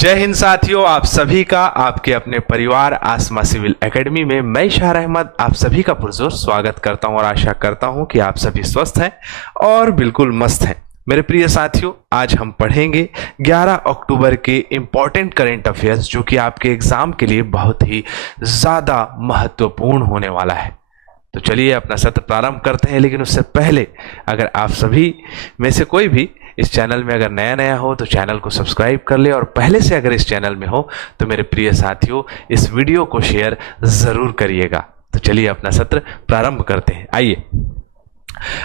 जय हिंद साथियों, आप सभी का आपके अपने परिवार आसमा सिविल एकेडमी में मैं इशार अहमद आप सभी का पुरजोर स्वागत करता हूं और आशा करता हूं कि आप सभी स्वस्थ हैं और बिल्कुल मस्त हैं। मेरे प्रिय साथियों, आज हम पढ़ेंगे 11 अक्टूबर के इंपॉर्टेंट करेंट अफेयर्स जो कि आपके एग्जाम के लिए बहुत ही ज़्यादा महत्वपूर्ण होने वाला है। तो चलिए अपना सत्र प्रारंभ करते हैं, लेकिन उससे पहले अगर आप सभी में से कोई भी इस चैनल में अगर नया हो तो चैनल को सब्सक्राइब कर ले, और पहले से अगर इस चैनल में हो तो मेरे प्रिय साथियों इस वीडियो को शेयर ज़रूर करिएगा। तो चलिए अपना सत्र प्रारंभ करते हैं। आइए,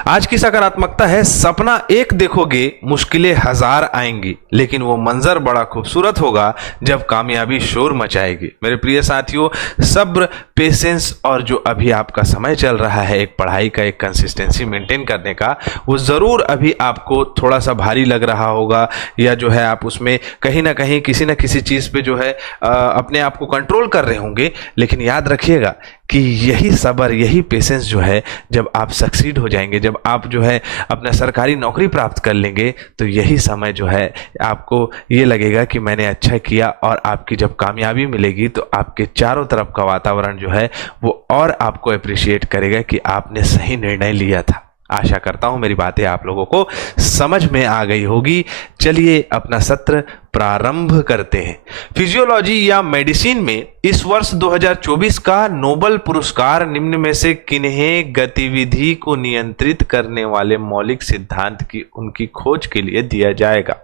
आज की सकारात्मकता है, सपना एक देखोगे मुश्किलें हजार आएंगी, लेकिन वो मंजर बड़ा खूबसूरत होगा जब कामयाबी शोर मचाएगी। मेरे प्रिय साथियों, सब्र, पेशेंस और जो अभी आपका समय चल रहा है एक पढ़ाई का, एक कंसिस्टेंसी मेंटेन करने का, वो ज़रूर अभी आपको थोड़ा सा भारी लग रहा होगा, या जो है आप उसमें कहीं ना कहीं किसी न किसी चीज़ पे जो है अपने आप को कंट्रोल कर रहे होंगे। लेकिन याद रखिएगा कि यही सब्र, यही पेशेंस जो है, जब आप सक्सीड हो जाएंगे, जब आप जो है अपना सरकारी नौकरी प्राप्त कर लेंगे, तो यही समय जो है आपको ये लगेगा कि मैंने अच्छा किया, और आपकी जब कामयाबी मिलेगी तो आपके चारों तरफ का वातावरण जो है वो और आपको अप्रिशिएट करेगा कि आपने सही निर्णय लिया था। आशा करता हूं मेरी बातें आप लोगों को समझ में आ गई होगी। चलिए अपना सत्र प्रारंभ करते हैं। फिजियोलॉजी या मेडिसिन में इस वर्ष 2024 का नोबेल पुरस्कार निम्न में से किन्हें गतिविधि को नियंत्रित करने वाले मौलिक सिद्धांत की उनकी खोज के लिए दिया जाएगा?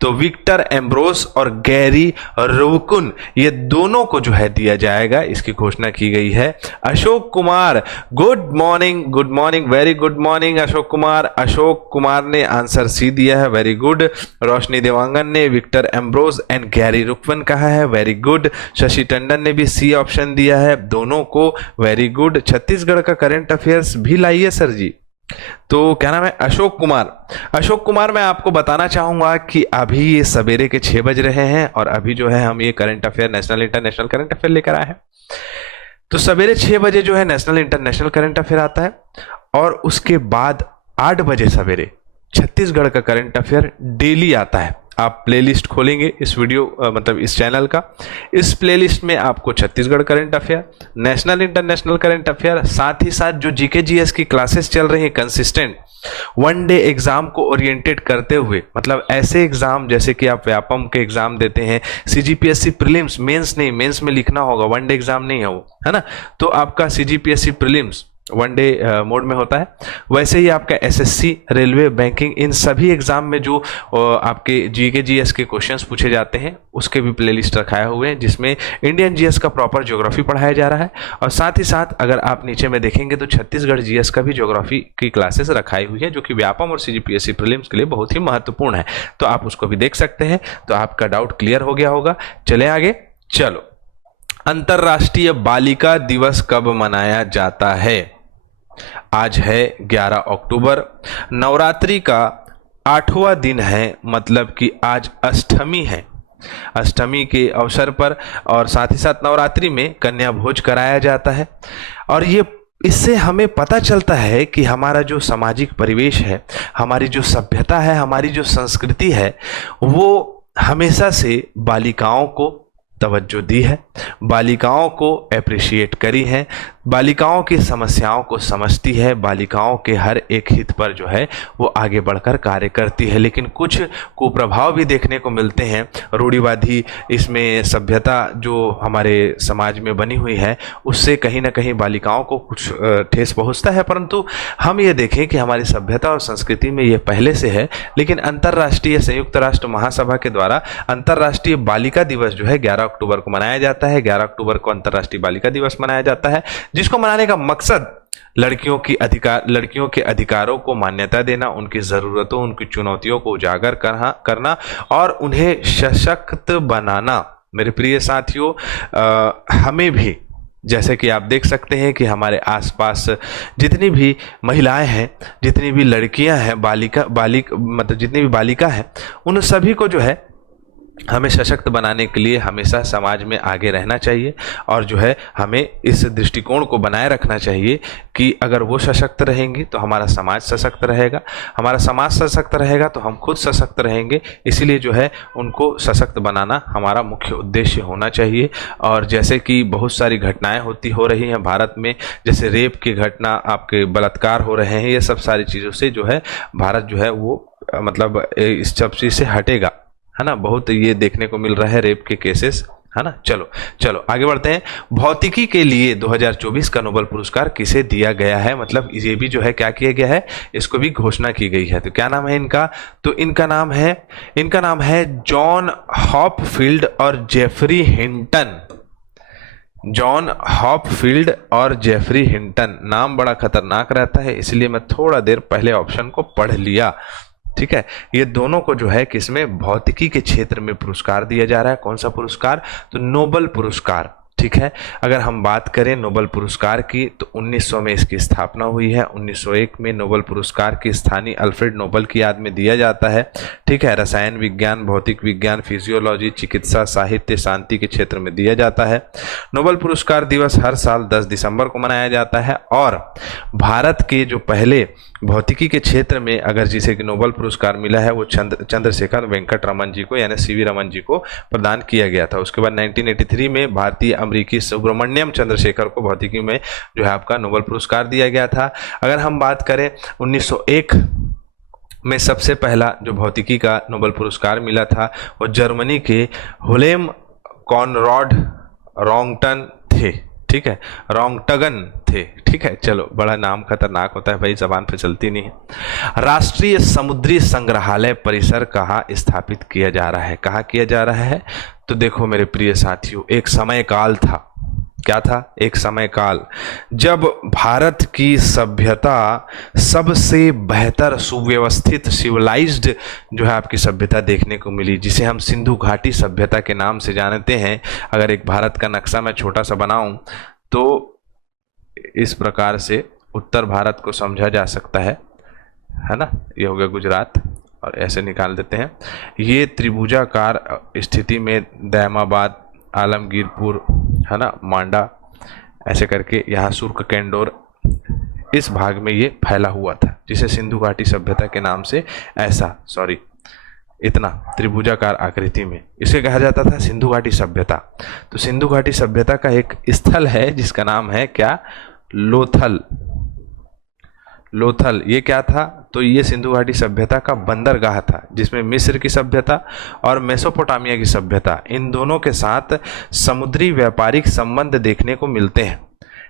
तो विक्टर एम्ब्रोस और गैरी रोवकुन, ये दोनों को जो है दिया जाएगा, इसकी घोषणा की गई है। Ashok Kumar, good morning, very good morning Ashok Kumar ने आंसर सी दिया है, वेरी गुड। रोशनी देवांगन ने विक्टर एम्ब्रोस एंड गैरी रोवकुन कहा है, वेरी गुड। शशि टंडन ने भी सी ऑप्शन दिया है, दोनों को वेरी गुड। छत्तीसगढ़ का करंट अफेयर्स भी लाइए सर जी। तो क्या नाम है? अशोक कुमार मैं आपको बताना चाहूंगा कि अभी ये सवेरे के 6 बज रहे हैं, और अभी जो है हम ये current affair, national international current affair लेकर आए हैं। तो सवेरे 6 बजे जो है नेशनल इंटरनेशनल करंट अफेयर आता है, और उसके बाद 8 बजे सवेरे छत्तीसगढ़ का करंट अफेयर डेली आता है। आप प्लेलिस्ट खोलेंगे इस वीडियो मतलब इस चैनल का, इस प्लेलिस्ट में आपको Chhattisgarh current affair, national international current affair, साथ ही साथ जो जीके जीएस की क्लासेस चल रही हैं कंसिस्टेंट, वन डे एग्जाम को ओरिएंटेड करते हुए, मतलब ऐसे एग्जाम जैसे कि आप व्यापम के एग्जाम देते हैं, सीजीपीएससी प्रीलिम्स, मेंस नहीं, मेंस में लिखना होगा, वन डे एग्जाम नहीं है वो, है ना। तो आपका CGPSC prelims one day mode में होता है। वैसे ही आपका एसएससी, रेलवे, बैंकिंग, इन सभी एग्जाम में जो आपके जीके जीएस के क्वेश्चंस पूछे जाते हैं उसके भी प्लेलिस्ट रखाए हुए हैं, जिसमें इंडियन जीएस का प्रॉपर ज्योग्राफी पढ़ाया जा रहा है, और साथ ही साथ अगर आप नीचे में देखेंगे तो छत्तीसगढ़ जीएस का भी ज्योग्राफी की क्लासेस रखाई हुई है, जो कि व्यापम और सीजीपीएससी प्रीलिम्स के लिए बहुत ही महत्वपूर्ण है। तो आप उसको भी देख सकते हैं। तो आपका डाउट क्लियर हो गया होगा। चले आगे, चलो। अंतर्राष्ट्रीय बालिका दिवस कब मनाया जाता है? आज है 11 अक्टूबर, नवरात्रि का 8वां दिन है, मतलब कि आज अष्टमी है। अष्टमी के अवसर पर और साथ ही साथ नवरात्रि में कन्या भोज कराया जाता है, और ये इससे हमें पता चलता है कि हमारा जो सामाजिक परिवेश है, हमारी जो सभ्यता है, हमारी जो संस्कृति है, वो हमेशा से बालिकाओं को तवज्जो दी है, बालिकाओं को अप्रिशिएट करी है, बालिकाओं की समस्याओं को समझती है, बालिकाओं के हर एक हित पर जो है वो आगे बढ़कर कार्य करती है। लेकिन कुछ कुप्रभाव भी देखने को मिलते हैं, रूढ़िवादी इसमें सभ्यता जो हमारे समाज में बनी हुई है, उससे कहीं ना कहीं बालिकाओं को कुछ ठेस पहुंचता है। परंतु हम ये देखें कि हमारी सभ्यता और संस्कृति में ये पहले से है, लेकिन अंतर्राष्ट्रीय संयुक्त राष्ट्र महासभा के द्वारा अंतर्राष्ट्रीय बालिका दिवस जो है 11 अक्टूबर को मनाया जाता है। 11 अक्टूबर को अंतर्राष्ट्रीय बालिका दिवस मनाया जाता है, जिसको मनाने का मकसद लड़कियों के अधिकारों को मान्यता देना, उनकी ज़रूरतों, उनकी चुनौतियों को उजागर करना और उन्हें सशक्त बनाना। मेरे प्रिय साथियों, हमें भी, जैसे कि आप देख सकते हैं कि हमारे आसपास जितनी भी महिलाएं हैं, जितनी भी लड़कियां हैं, मतलब जितनी भी बालिका हैं, उन सभी को जो है हमें सशक्त बनाने के लिए हमेशा समाज में आगे रहना चाहिए और जो है हमें इस दृष्टिकोण को बनाए रखना चाहिए कि अगर वो सशक्त रहेंगी तो हमारा समाज सशक्त रहेगा, हमारा समाज सशक्त रहेगा तो हम खुद सशक्त रहेंगे। इसीलिए जो है उनको सशक्त बनाना हमारा मुख्य उद्देश्य होना चाहिए। और जैसे कि बहुत सारी घटनाएं हो रही हैं भारत में, जैसे रेप की घटना, आपके बलात्कार हो रहे हैं, ये सब सारी चीज़ों से जो है भारत जो है वो मतलब इस सब चीज़ से हटेगा, है ना। बहुत ये देखने को मिल रहा है रेप के केसेस, है ना। चलो चलो आगे बढ़ते हैं। भौतिकी के लिए 2024 का नोबेल पुरस्कार किसे दिया गया है, मतलब ये भी जो है क्या किया गया है, इसको भी घोषणा की गई है। तो क्या नाम है इनका, तो इनका नाम है जॉन हॉपफील्ड और जेफरी हिंटन। जॉन हॉपफील्ड और जेफरी हिंटन, नाम बड़ा खतरनाक रहता है, इसलिए मैं थोड़ा देर पहले ऑप्शन को पढ़ लिया। ठीक है, ये दोनों को जो है किसमें, भौतिकी के क्षेत्र में पुरस्कार दिया जा रहा है। कौन सा पुरस्कार, तो नोबेल पुरस्कार। ठीक है, अगर हम बात करें नोबेल पुरस्कार की तो 1900 में इसकी स्थापना हुई है। 1901 में नोबेल पुरस्कार की स्थानीय अल्फ्रेड नोबेल की याद में दिया जाता है। ठीक है, रसायन विज्ञान, भौतिक विज्ञान, फिजियोलॉजी, चिकित्सा, साहित्य, शांति के क्षेत्र में दिया जाता है। नोबेल पुरस्कार दिवस हर साल 10 दिसंबर को मनाया जाता है। और भारत के जो पहले भौतिकी के क्षेत्र में अगर जिसे कि नोबेल पुरस्कार मिला है वो चंद्रशेखर वेंकट रमन जी को, यानी सीवी रमन जी को प्रदान किया गया था। उसके बाद 1983 में भारतीय अमेरिकी सुब्रमण्यम चंद्रशेखर को भौतिकी में जो है आपका नोबेल पुरस्कार दिया गया था। अगर हम बात करें 1901 में सबसे पहला जो भौतिकी का नोबेल पुरस्कार मिला था वो जर्मनी के हुलेम कॉनराड रॉन्गटन थे। ठीक है, रॉन्गटगन थे। ठीक है, चलो बड़ा नाम खतरनाक होता है भाई, जबान पे चलती नहीं है। राष्ट्रीय समुद्री संग्रहालय परिसर कहाँ स्थापित किया जा रहा है, कहाँ किया जा रहा है, तो देखो मेरे प्रिय साथियों, एक समय काल था, क्या था, एक समय काल जब भारत की सभ्यता सबसे बेहतर सुव्यवस्थित सिविलाइज्ड जो है आपकी सभ्यता देखने को मिली, जिसे हम सिंधु घाटी सभ्यता के नाम से जानते हैं। अगर एक भारत का नक्शा मैं छोटा सा बनाऊं तो इस प्रकार से उत्तर भारत को समझा जा सकता है ना। ये हो गया गुजरात और ऐसे निकाल देते हैं। ये त्रिभुजाकार स्थिति में दैमाबाद, आलमगीरपुर, है ना, मांडा, ऐसे करके यहाँ सुर्ख कैंडोर, इस भाग में ये फैला हुआ था, जिसे सिंधु घाटी सभ्यता के नाम से इतना त्रिभुजाकार आकृति में इसे कहा जाता था सिंधु घाटी सभ्यता। तो सिंधु घाटी सभ्यता का एक स्थल है जिसका नाम है क्या, लोथल। लोथल ये क्या था, तो ये सिंधु घाटी सभ्यता का बंदरगाह था, जिसमें मिस्र की सभ्यता और मेसोपोटामिया की सभ्यता, इन दोनों के साथ समुद्री व्यापारिक संबंध देखने को मिलते हैं।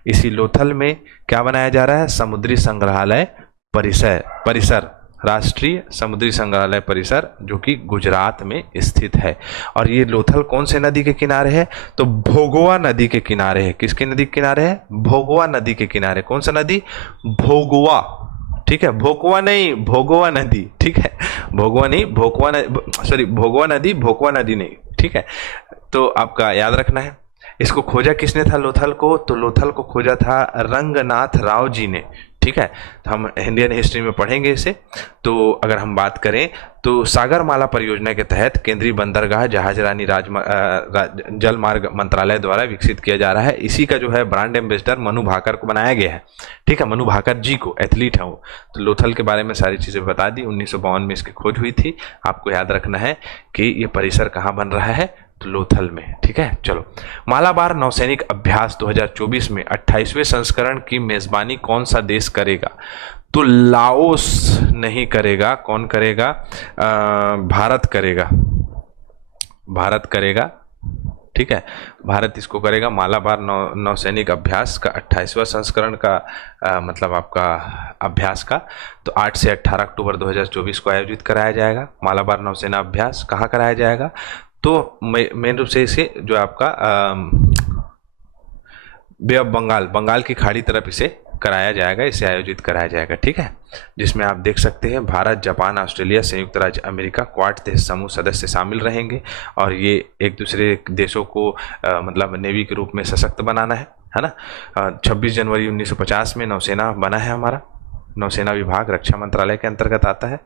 इसी लोथल में क्या बनाया जा रहा है, समुद्री संग्रहालय परिसर, राष्ट्रीय समुद्री संग्रहालय परिसर, जो कि गुजरात में स्थित है। और ये लोथल कौन से नदी के किनारे है, तो भोगवा नदी के किनारे है। किसकी नदी के किनारे है, भोगवा नदी के किनारे। कौन सा नदी, भोगवा। ठीक है, भोगवा नहीं, भोगवा नदी। ठीक है, भोगवा नहीं, भोगवा सॉरी, भोगवा नदी, भोगवा नदी नहीं। ठीक है, तो आपका याद रखना है। इसको खोजा किसने था लोथल को, तो लोथल को खोजा था रंगनाथ राव जी ने। ठीक है, तो हम इंडियन हिस्ट्री में पढ़ेंगे इसे। तो अगर हम बात करें तो सागरमाला परियोजना के तहत केंद्रीय बंदरगाह जहाजरानी जल मार्ग मंत्रालय द्वारा विकसित किया जा रहा है। इसी का जो है ब्रांड एम्बेसडर मनु भाकर को बनाया गया है। ठीक है, मनु भाकर जी को, एथलीट है वो। तो लोथल के बारे में सारी चीज़ें बता दी। 1952 में इसकी खोज हुई थी। आपको याद रखना है कि ये परिसर कहाँ बन रहा है, तो लोथल में। ठीक है, चलो मालाबार नौसैनिक अभ्यास 2024 में 28वें संस्करण की मेजबानी कौन सा देश करेगा, तो लाओस नहीं करेगा। कौन करेगा, भारत करेगा, भारत करेगा। ठीक है, भारत इसको करेगा। मालाबार नौसैनिक अभ्यास का 28वां संस्करण का मतलब आपका अभ्यास का, तो 8 से 18 अक्टूबर 2024 को आयोजित कराया जाएगा। मालाबार नौसेना अभ्यास कहाँ कराया जाएगा, तो मेन रूप से इसे जो आपका बे ऑफ बंगाल की खाड़ी तरफ इसे कराया जाएगा, इसे आयोजित कराया जाएगा। ठीक है, जिसमें आप देख सकते हैं भारत, जापान, ऑस्ट्रेलिया, संयुक्त राज्य अमेरिका, क्वाड देश समूह सदस्य शामिल रहेंगे। और ये एक दूसरे देशों को मतलब नेवी के रूप में सशक्त बनाना है ना। 26 जनवरी 1950 में नौसेना बना है हमारा। नौसेना विभाग रक्षा मंत्रालय के अंतर्गत आता है।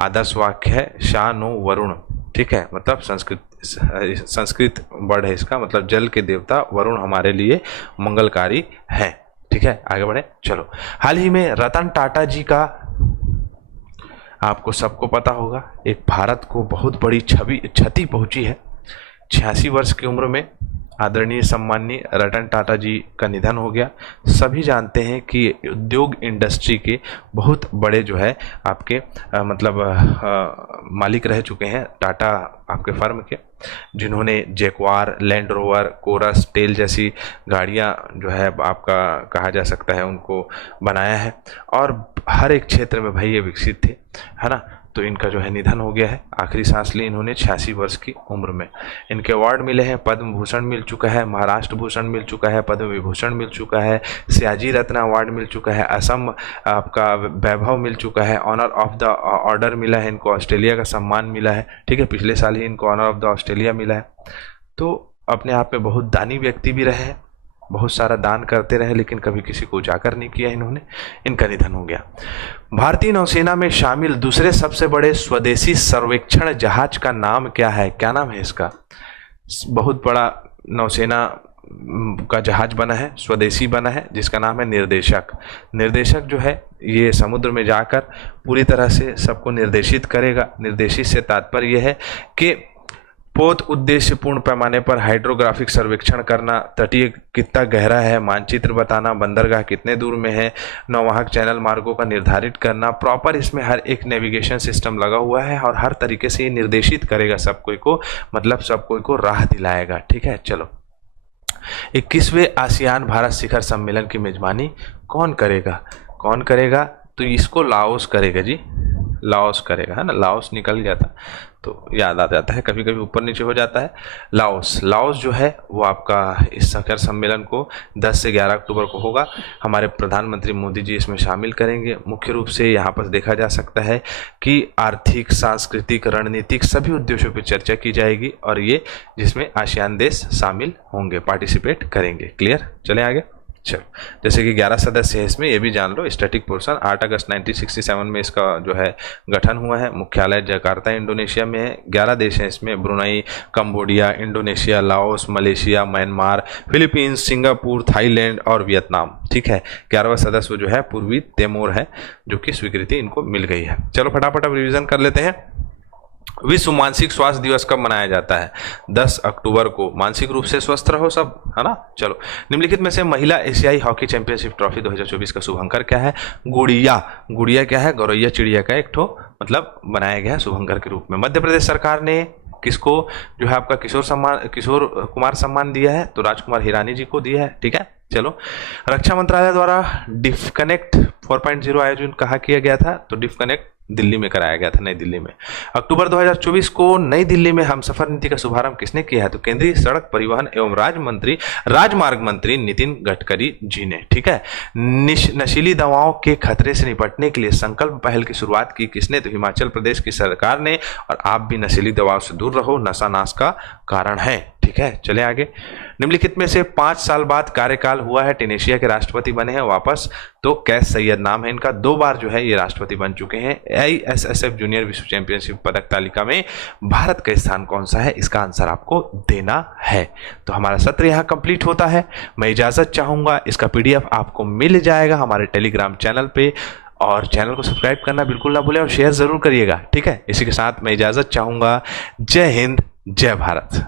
आदर्श वाक्य है शा नो वरुण, ठीक है, मतलब संस्कृत वर्ड है इसका, मतलब जल के देवता वरुण हमारे लिए मंगलकारी है। ठीक है, आगे बढ़े, चलो। हाल ही में रतन टाटा जी का, आपको सबको पता होगा, एक भारत को बहुत बड़ी क्षति पहुंची है। 86 वर्ष की उम्र में आदरणीय सम्माननीय रतन टाटा जी का निधन हो गया। सभी जानते हैं कि उद्योग इंडस्ट्री के बहुत बड़े जो है आपके मालिक रह चुके हैं टाटा आपके फर्म के, जिन्होंने जैगुआर, लैंड रोवर, कोरस, टेल जैसी गाड़ियां जो है आपका कहा जा सकता है उनको बनाया है, और हर एक क्षेत्र में भाई ये विकसित थे, है ना। तो इनका जो है निधन हो गया है। आखिरी सांस ली इन्होंने 86 वर्ष की उम्र में। इनके अवार्ड मिले हैं, पद्म भूषण मिल चुका है, महाराष्ट्र भूषण मिल चुका है, पद्म विभूषण मिल चुका है, सयाजी रत्न अवार्ड मिल चुका है, असम आपका वैभव मिल चुका है, ऑनर ऑफ द ऑर्डर मिला है इनको, ऑस्ट्रेलिया का सम्मान मिला है। ठीक है, पिछले साल ही इनको ऑनर ऑफ द ऑस्ट्रेलिया मिला है। तो अपने आप में बहुत दानी व्यक्ति भी रहे हैं, बहुत सारा दान करते रहे, लेकिन कभी किसी को उजागर नहीं किया इन्होंने। इनका निधन हो गया। भारतीय नौसेना में शामिल दूसरे सबसे बड़े स्वदेशी सर्वेक्षण जहाज का नाम क्या है? क्या नाम है इसका? बहुत बड़ा नौसेना का जहाज बना है, स्वदेशी बना है, जिसका नाम है निर्देशक। निर्देशक जो है ये समुद्र में जाकर पूरी तरह से सबको निर्देशित करेगा। निर्देशित से तात्पर्य यह है कि बहुत उद्देश्यपूर्ण पैमाने पर हाइड्रोग्राफिक सर्वेक्षण करना, तटीय कितना गहरा है मानचित्र बताना, बंदरगाह कितने दूर में है, नौवाहक चैनल मार्गों का निर्धारित करना, प्रॉपर इसमें हर एक नेविगेशन सिस्टम लगा हुआ है और हर तरीके से ये निर्देशित करेगा सब कोई को, मतलब सब कोई को राह दिलाएगा। ठीक है, चलो। 21वें आसियान भारत शिखर सम्मेलन की मेजबानी कौन करेगा? कौन करेगा? तो इसको लाओस करेगा जी, लाओस करेगा, है ना। लाओस निकल गया था तो याद आ जाता है, कभी कभी ऊपर नीचे हो जाता है। लाओस जो है वो आपका इस शिखर सम्मेलन को 10 से 11 अक्टूबर को होगा। हमारे प्रधानमंत्री मोदी जी इसमें शामिल करेंगे। मुख्य रूप से यहाँ पर देखा जा सकता है कि आर्थिक, सांस्कृतिक, रणनीतिक सभी उद्देश्यों पर चर्चा की जाएगी, और ये जिसमें आसियान देश शामिल होंगे, पार्टिसिपेट करेंगे। क्लियर, चले आगे। चलो, जैसे कि 11 सदस्य है इसमें, ये भी जान लो। स्टैटिक पोर्शन 8 अगस्त 1967 में इसका जो है गठन हुआ है। मुख्यालय जकार्ता इंडोनेशिया में है। 11 देश हैं इसमें, Brunei, Cambodia, Indonesia, Laos, Malaysia, Myanmar, Philippines, Singapore, Thailand और वियतनाम। ठीक है, 11वां सदस्य जो है पूर्वी तिमोर है, जो कि स्वीकृति इनको मिल गई है। चलो फटाफट अब रिविजन कर लेते हैं। विश्व मानसिक स्वास्थ्य दिवस कब मनाया जाता है? 10 अक्टूबर को। मानसिक रूप से स्वस्थ रहो सब, है ना। चलो, निम्नलिखित में से महिला एशियाई हॉकी चैंपियनशिप ट्रॉफी 2024 का शुभंकर क्या है? गुड़िया। गुड़िया क्या है? गौरैया चिड़िया का एक ठो मतलब बनाया गया है शुभंकर के रूप में। मध्य प्रदेश सरकार ने किसको जो है आपका किशोर कुमार सम्मान दिया है? तो राजकुमार हिरानी जी को दिया है। ठीक है, चलो। रक्षा मंत्रालय द्वारा डिफकनेक्ट 4.0 आयोजन कहाँ किया गया था? तो डिफकनेक्ट दिल्ली में कराया गया था, नई दिल्ली में। अक्टूबर 2024 को नई दिल्ली में हमसफर नीति का शुभारंभ किसने किया है? तो केंद्रीय सड़क परिवहन एवं राजमार्ग मंत्री नितिन गडकरी जी ने। ठीक है। नशीली दवाओं के खतरे से निपटने के लिए संकल्प पहल की शुरुआत की किसने? तो हिमाचल प्रदेश की सरकार ने। और आप भी नशीली दवाओं से दूर रहो, नशा नाश का कारण है। ठीक है, चले आगे। निम्नलिखित में से 5 साल बाद कार्यकाल हुआ है, टिनेशिया के राष्ट्रपति बने हैं वापस, तो कैस सैयद नाम है इनका। 2 बार जो है ये राष्ट्रपति बन चुके हैं। ISSF जूनियर विश्व चैंपियनशिप पदक तालिका में भारत का स्थान कौन सा है? इसका आंसर आपको देना है। तो हमारा सत्र यहाँ कंप्लीट होता है। मैं इजाजत चाहूंगा, इसका PDF आपको मिल जाएगा हमारे टेलीग्राम चैनल पे, और चैनल को सब्सक्राइब करना बिल्कुल ना भूलें और शेयर जरूर करिएगा। ठीक है, इसी के साथ मैं इजाजत चाहूंगा। जय हिंद, जय भारत।